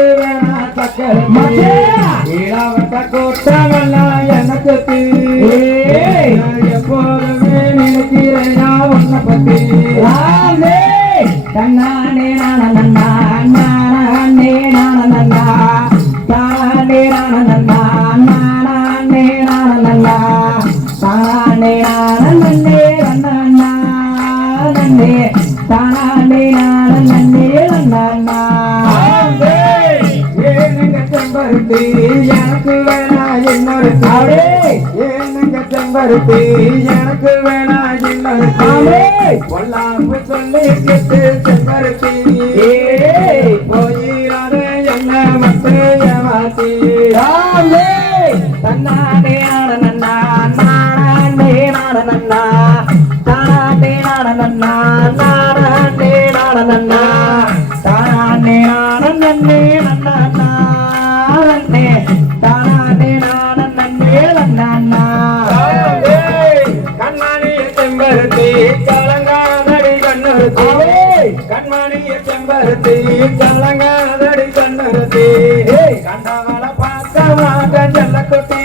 எனக்கு வேணா சக்கரை இளவட்ட கூட்டமெல்லாம் எனக்கு எப்போதுமே நினைக்கிறேன் நான் உன்னை பத்தி தன்னானே நான நன்னா நானே நான நன்னா தானே நான நன்னா நானே நான நன்னா தானே நான நன்னே நன்னா நன்னே தானே நான நன்னே நன்னா செம்பருத்தி எனக்கு வேணா இன்னொரு தாடே ஏனுங்க செம்பருத்தி எனக்கு வேணா இன்னொரு தாடே பொல்லாப்பு சொல்லி கேட்டு செம்பருத்தி போயிராத என்ன மட்டும் ஏமாத்தி தன்னானே நான நன்னா நானே நான நன்னா தானே நான நன்னா நானே நான நன்னா தானே நான நன்னே நன்னா நன்னே தானே நான நன்னே நன்னா கண்மணிய செம்பருத்தி கலங்காதடி கண்ணுறுத்தி கண்மணிய செம்பருத்தி கலங்காதடி கண்ணுறுத்தி கண்டவள பார்க்க மாட்ட செல்லக்குட்டி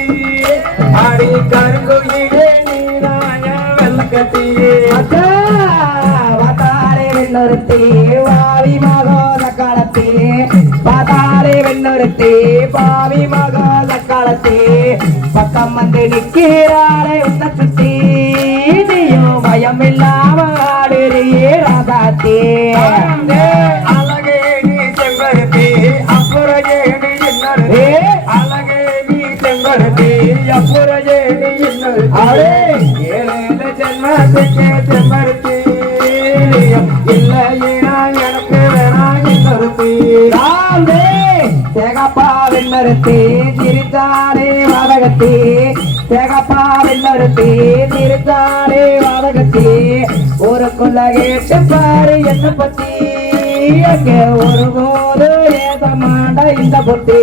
ஆடி கருங்குயிலே நீராய வெள்ளக்கட்டி வாத்தாரே வெள்ளொருத்தி வாவி மகாத காலத்தே வாத்தாரே வெள்ளொருத்தி வாவி மகாத காலத்தே பக்கம் வந்து நிற்கிறாரே உத்த சுத்தி நீயும் பயம் இல்லாம ஆடுறியே ராதாத்தே அழகே நீ செம்பருத்தி அப்புறம் ஏடி இன்னொரு அழகே நீ செம்பருத்தி அப்புறம் ஏடி இன்னொரு ஏழு ஜென்மத்துக்கு செம்பருத்தி இல்லையா எனக்கு வேணா இன்னொருத்தி தேகப்பா வெள்ளருத்தி திருத்தாரே வாதகத்தி தேகப்பா வெள்ளருத்தி திருத்தாரே வாதகத்தி ஊருக்குள்ள கேட்டு பாரு என்ன பத்தி அங்க ஒருபோது ஏத மாட இந்த பொத்தி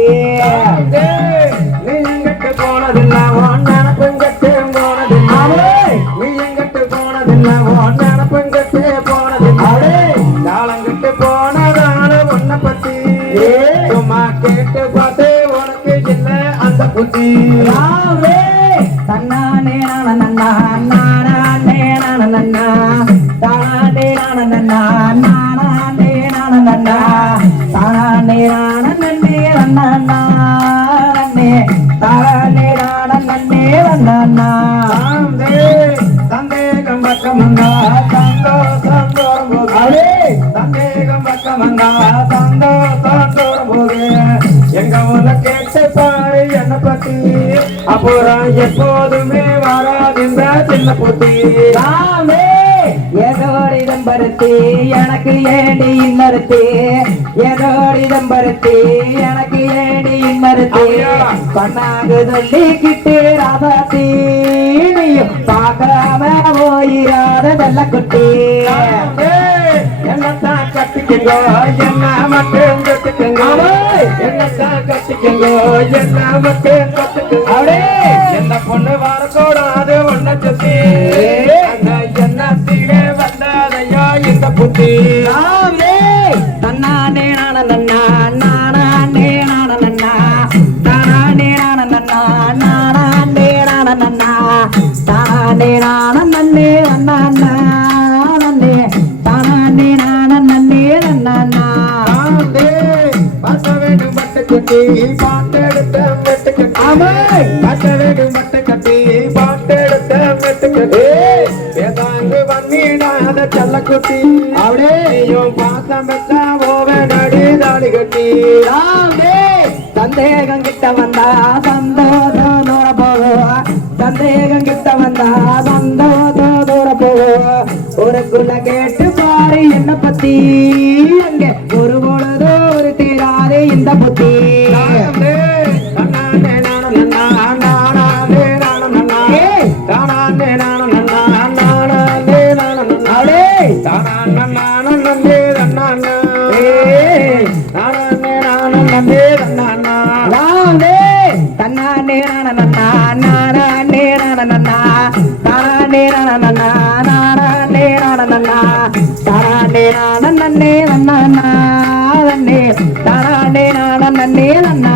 நீ எங்கிட்டு போனதில்ல உன் நினப்பும் கட்டு போனதில்லை நீ எங்கிட்டு போனதில்ல உன் நினப்பும் கட்டு போனதில்லை காலங்கிட்டு போனதால உன்னை பத்தி சும்மா கேட்டு பார்த்து உனக்கு இல்ல அந்த புத்தி தன்னானே நான நன்னா நானே நான நன்னா தானே நான நன்னா நானே நான நன்னா தானே நான நன்னே நன்னா நன்னே தானே நான நன்னே நன்னா சந்தேகம் பக்கமங்கா சந்தோஷம் போது சந்தேகம் பக்கமங்கா சந்தோஷம் போது எங்க ஊர்ல கேட்டு பாரு என்ன பத்தி அப்புறம் எப்போதுமே வராது இந்த சின்ன புத்தி ஏதோடிதம் பருத்தி எனக்கு ஏடி இன்னொருத்தி ஏதோடிதம் பருத்தி எனக்கு ஏடி இன்னொருத்தி பண்ணாங்க சொல்லிக்கிட்டு ராதாத்தி நீயும் பார்க்காம போயிராத வெள்ளக்குட்டி என்னத்தான் கட்டிக்கங்கோ என்ன மட்டும் கட்டுக்கங்கோ என்னத்தான் கட்டிக்கங்கோ என்ன மட்டும் கட்டுக்கங்கோ என்ன பொண்ணு வரக்கூடாது ஒன்ன சுத்தி எண்ணத்திலே வந்ததையோ இந்த புத்தி தன்னானே நான நன்னா நானே நான நன்னா தானே நான நன்னா நானே நான நன்னா தானே நான நன்னே நன்னா நன்னே தானே நான நன்னே நன்னா பச வேண்டும் மட்டு கட்டி பாட்டெடுத்த மெட்டு கட்டி பச வேண்டும் மட்டு கட்டி பாட்டெடுத்த மெட்டு கட்டி வேதாங்கு வன்மீடாத செல்லக்குட்டி அவளையும் பாசம் பெற்றா ஓவனடி தாடி கட்டி சந்தேகம் கிட்ட வந்தா சந்தோஷம் தூர போகும் சந்தேகம் கிட்ட வந்தா சந்தோஷம் தூர போகும் ஊருக்குள்ள கேட்டு பாரு என்ன பத்தி அங்க ஒரு பொழுது ஒரு தீராதே இந்த புத்தி தன்னானே நான நன்னா நானே நான நன்னா தானே நான நன்னா நானே நான நன்னா தானே நான நன்னே நன்னா நன்னே தானே நான நன்னே நன்னா